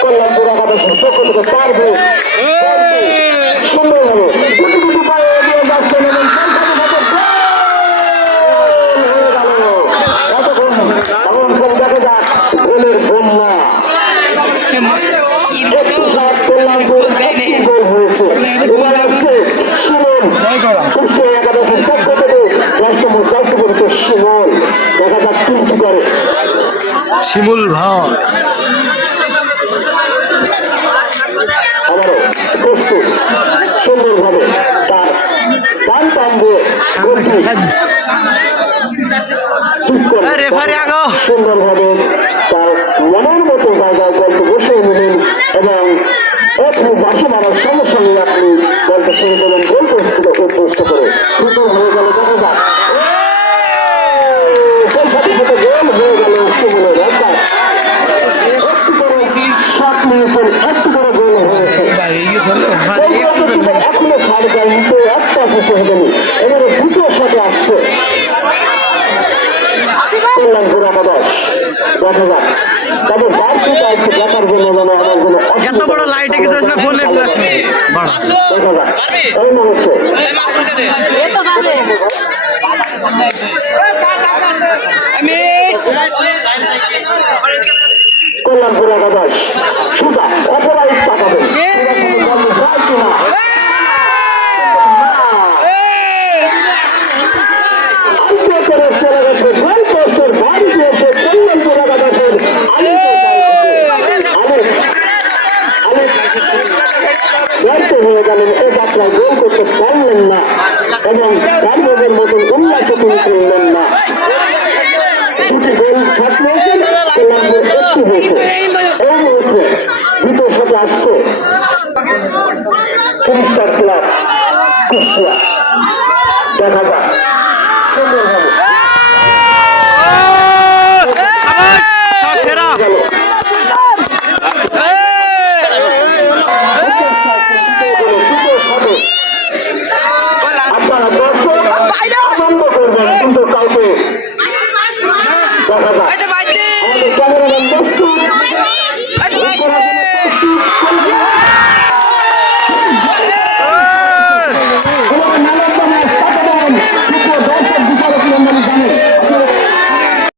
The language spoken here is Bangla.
কল্যাণপুর একাদশের পক্ষ থেকে পারবে সুন্দরভাবে গুটি গুটি পায়ে এগিয়ে যাচ্ছেন এবং দেখা যাক গোলের বন্যা কল্যাণপুর গোল হয়েছে এবার আসছে সুমন কুষ্টিয়া একাদশের পক্ষ থেকে রাষ্ট্রমূল কার্যকরিত সুমন দেখা যাক কি করে শিমুল ভাও আবারও প্রস্তুত সুন্দরভাবে তার ডান পান দিয়ে সুন্দরভাবে তার মনের মতো জায়গায় বলতে বসে নিলেন এবং একটু বাসে মারার সঙ্গে সঙ্গে আপনি বলতে শুরু করলেন গোল প্রস্তুত অভ্যস্ত করে সুন্দর হয়ে গেল দেখা যাক সেই সাথে সাথে গোল হয়ে গেল সুমনের রাস্তায় একটু করে শট নিয়েছেন একটু করে গোল হয়েছে এখনো ছাড় যায়নি তো একটা শেষে হবেনি এবারে দ্বিতীয় শটে আসছে কল্যাণপুর একাদশ দেখা যাক তবে জার্সি চাইছে দেখার জন্য যেন আমার জন্য এত বড় লাইটে কিছু আছে না ফোনে ফ্ল্যাশ দেখা যাক এই মুহূর্তে কল্যাণপুর একাদশ সুতা অথবা ইচ্ছা পাবেন হয়ে গেলেন এ যাত্রায় গোল করতে পারলেন না এবং তার মতন উল্লাস করলেন না দুটি গোল থাকলে একটু হয়েছে এই মুহূর্তে দ্বিতীয় সাথে আসছে পুরস্কার ক্লাব কুষ্টিয়া দেখা যাক